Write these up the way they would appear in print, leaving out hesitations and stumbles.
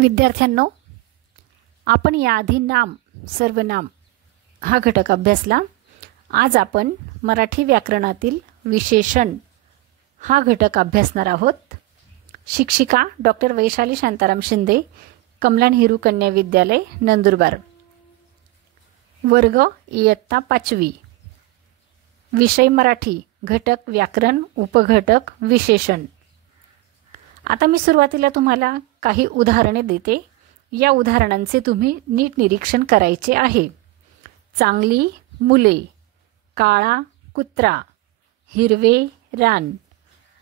विद्यार्थ्यांनो, आपण याआधी नाम सर्वनाम हा घटक अभ्यासला. आज आपण मराठी व्याकरणातील विशेषण हा घटक अभ्यासणार आहोत. शिक्षिका डॉक्टर वैशाली शांताराम शिंदे, कमला नेहरू कन्या विद्यालय, नंदुरबार. वर्ग इयत्ता 5वी. विषय मराठी, घटक व्याकरण, उपघटक विशेषण. आता मी सुरुवातीला तुम्हाला काही उदाहरणे देते. या उदाहरणांचे तुम्ही नीट निरीक्षण करायचे आहे. चांगली मुले, काळा कुत्रा, हिरवे रान,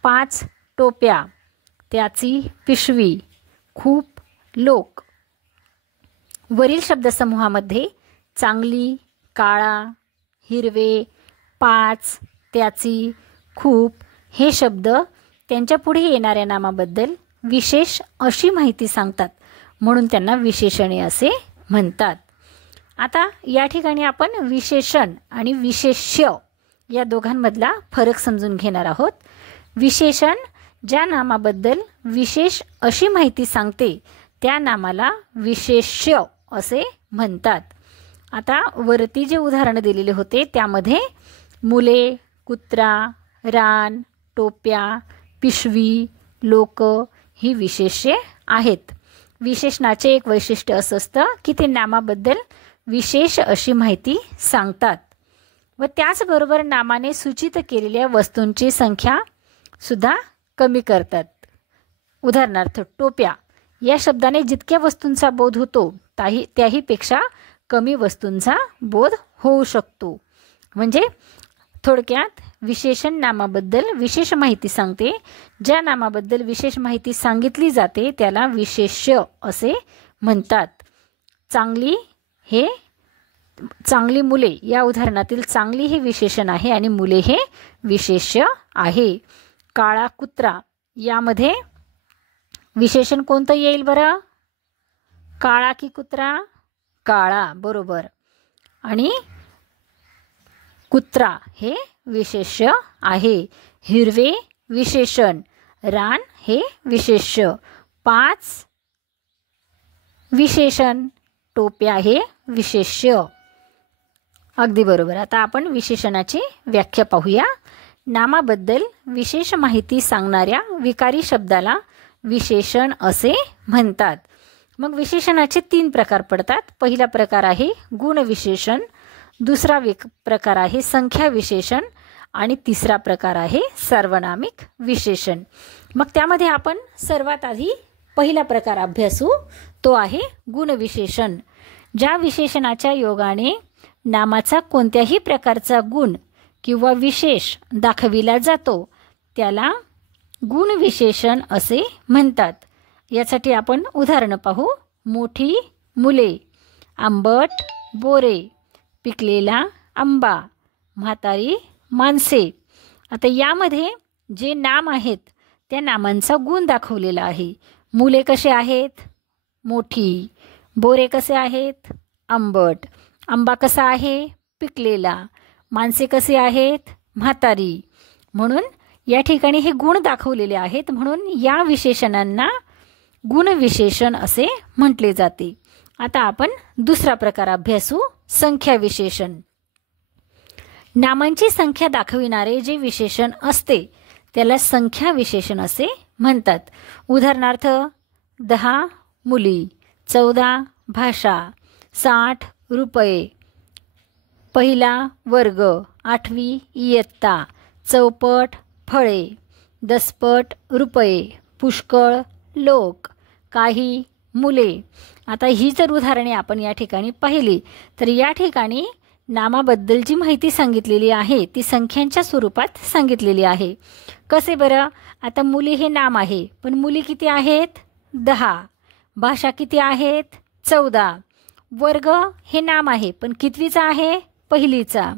5 टोप्या, त्याची पिशवी, खूप लोक. वरील शब्दसमूहामध्ये चांगली, काळा, हिरवे, 5, त्याची, खूप हे शब्द त्यांच्या पुढे येणाऱ्या नामाबद्दल विशेष अशी माहिती सांगतात, म्हणून त्यांना विशेषणे असे म्हणतात. आता या ठिकाणी आपण विशेषण आणि विशेष्य या दोघांमधला फरक समजून घेणार आहोत. विशेषण ज्या नामाबद्दल विशेष अशी माहिती सांगते त्या नामाला विशेष्य असे म्हणतात. आता वरती जे उदाहरण दिलेले होते त्यामध्ये मुले, कुत्रा, रान, टोप्या, पिशवी, लोक ही विशेष्ये आहेत. विशेषणाचे एक वैशिष्ट्य असं असतं की ते नामाबद्दल विशेष अशी माहिती सांगतात व त्याचबरोबर नामाने सूचित केलेल्या वस्तूंची संख्या सुद्धा कमी करतात. उदाहरणार्थ टोप्या या शब्दाने जितक्या वस्तूंचा बोध होतो त्याहीपेक्षा कमी वस्तूंचा बोध होऊ शकतो. म्हणजे थोडक्यात विशेषण नामाबद्दल विशेष माहिती सांगते. ज्या नामाबद्दल विशेष माहिती सांगितली जाते त्याला विशेष्य असे म्हणतात. चांगली मुले या उदाहरणातील चांगली हे विशेषण आहे आणि मुले हे विशेष्य आहे. काळा कुत्रा यामध्ये विशेषण कोणतं येईल बरं? काळा की कुत्रा? काळा, बरोबर. आणि कुत्रा हे विशेष्य आहे. हिरवे विशेषण, रान हे विशेष्य, 5 विशेषण, टोप्या हे विशेष्य. अगदी बरोबर. आता आपण विशेषणाची व्याख्या पाहूया. नामाबद्दल विशेष माहिती सांगणाऱ्या विकारी शब्दाला विशेषण असे म्हणतात. मग विशेषणाचे 3 प्रकार पडतात. पहिला प्रकार आहे गुणविशेषण, दुसरा प्रकार आहे संख्या विशेषण आणि तिसरा प्रकार आहे सार्वनामिक विशेषण. मग त्यामध्ये आपण सर्वात आधी पहिला प्रकार अभ्यासू, तो आहे गुणविशेषण. ज्या विशेषणाच्या योगाने नामाचा कोणत्याही प्रकारचा गुण किंवा विशेष दाखविला जातो त्याला गुणविशेषण असे म्हणतात. यासाठी आपण उदाहरणं पाहू. मोठी मुले, आंबट बोरे, पिकलेला आंबा, म्हातारी माणसे. आता यामध्ये जे नाम आहेत त्या नामांचा गुण दाखवलेला आहे. मुले कसे आहेत? मोठी. बोरे कसे आहेत? आंबट. आंबा कसा आहे? पिकलेला. माणसे कसे आहेत? म्हातारी. म्हणून या ठिकाणी हे गुण दाखवलेले आहेत, म्हणून या विशेषणांना गुणविशेषण असे म्हटले जाते. आता आपण दुसरा प्रकार अभ्यासू, संख्या विशेषण. नामांची संख्या दाखविणारे जे विशेषण असते त्याला संख्या विशेषण असे म्हणतात. उदाहरणार्थ 10 मुली, 14 भाषा, 60 रुपये, पहिला वर्ग, 8वी इयत्ता, चौपट फळे, 10पट रुपये, पुष्कळ लोक, काही मुले. आता ही जर उदाहरणे आपण या ठिकाणी पाहिली तर या ठिकाणी नामाबद्दल जी माहिती सांगितलेली आहे ती संख्यांच्या स्वरूपात सांगितलेली आहे. कसे बरं? आता मुली हे नाम आहे, पण मुली किती आहेत? 10. भाषा किती आहेत? 14. वर्ग हे नाम आहे, पण कितवीचा आहे? पहिलीचा.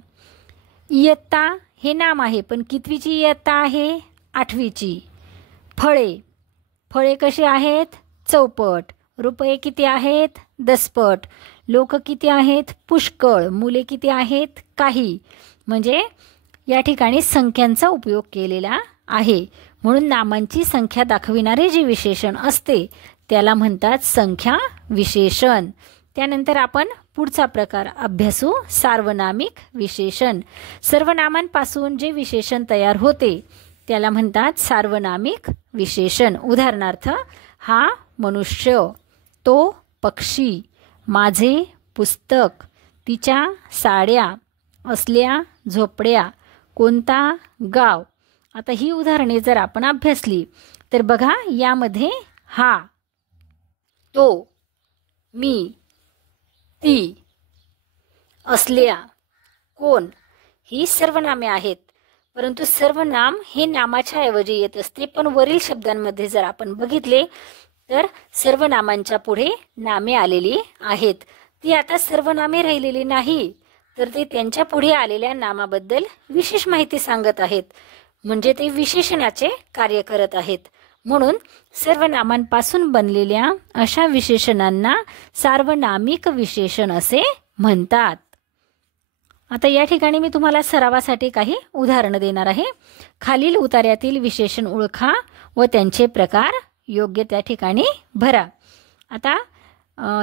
इयत्ता हे नाम आहे, पण कितवीची इयत्ता आहे? 8वीची. फळे कसे आहेत? चौपट. रुपये किती आहेत? 10पट. लोक किती आहेत? पुष्कळ. मुले किती आहेत? काही. म्हणजे या ठिकाणी संख्यांचा उपयोग केलेला आहे. म्हणून नामांची संख्या दाखविणारे जे विशेषण असते त्याला म्हणतात संख्या विशेषण. त्यानंतर आपण पुढचा प्रकार अभ्यासू, सार्वनामिक विशेषण. सर्वनामांपासून जे विशेषण तयार होते त्याला म्हणतात सार्वनामिक विशेषण. उदाहरणार्थ, हा मनुष्य, तो पक्षी, माझे पुस्तक, तिच्या साड्या, असल्या झोपड्या, कोणता गाव. आता ही उदाहरणे जर आपण अभ्यासली तर बघा, यामध्ये हा, तो, मी, ती, असल्या, कोण ही सर्वनामे आहेत. परंतु सर्वनाम हे नामाच्या ऐवजी येत असते. पण वरील शब्दांमध्ये जर आपण बघितले तर सर्वनामांच्या पुढे नामे आलेली आहेत. ती आता सर्वनामे राहिलेली नाही, तर ते त्यांच्या पुढे आलेल्या नामाबद्दल विशेष माहिती सांगत आहेत. म्हणजे ते विशेषणाचे कार्य करत आहेत. म्हणून सर्वनामांपासून बनलेल्या अशा विशेषणांना सार्वनामिक विशेषण असे म्हणतात. आता या ठिकाणी मी तुम्हाला सरावासाठी काही उदाहरणं देणार आहे. खालील उतार्यातील विशेषण ओळखा व त्यांचे प्रकार योग्य त्या ठिकाणी भरा. आता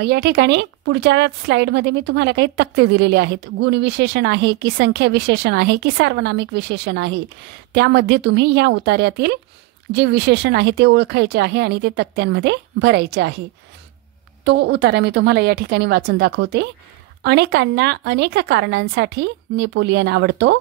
या ठिकाणी पुढच्या स्लाइडमध्ये मी तुम्हाला काही तक्ते दिलेले आहेत. गुण विशेषण आहे की संख्या विशेषण आहे की सार्वनामिक विशेषण आहे, त्यामध्ये तुम्ही या उतार्यातील जे विशेषण आहे ते ओळखायचे आहे आणि ते तक्त्यांमध्ये भरायचे आहे. तो उतारा मी तुम्हाला या ठिकाणी वाचून दाखवते. अनेकांना अनेक कारणांसाठी नेपोलियन आवडतो.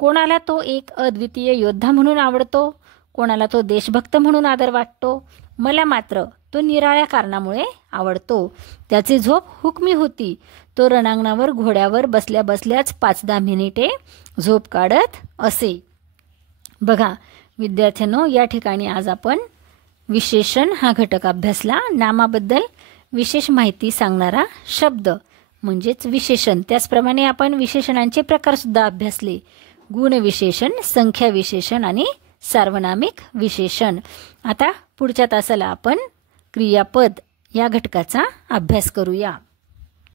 कोणाला तो एक अद्वितीय योद्धा म्हणून आवडतो, कोणाला तो देशभक्त म्हणून आदर वाटतो. मला मात्र तो निराळ्या कारणामुळे आवडतो. त्याची झोप हुकमी होती. तो रणांगणावर घोड्यावर बसल्या बसल्याच 5-10 मिनिटे झोप काढत असे. बघा विद्यार्थ्यांनो, या ठिकाणी आज आपण विशेषण हा घटक अभ्यासला. नामाबद्दल विशेष माहिती सांगणारा शब्द म्हणजेच विशेषण. त्याचप्रमाणे आपण विशेषणांचे प्रकारसुद्धा अभ्यासले. गुण विशेषण, संख्या विशेषण आणि सार्वनामिक विशेषण. आता पुढच्या तासाला आपण क्रियापद या घटकाचा अभ्यास करूया.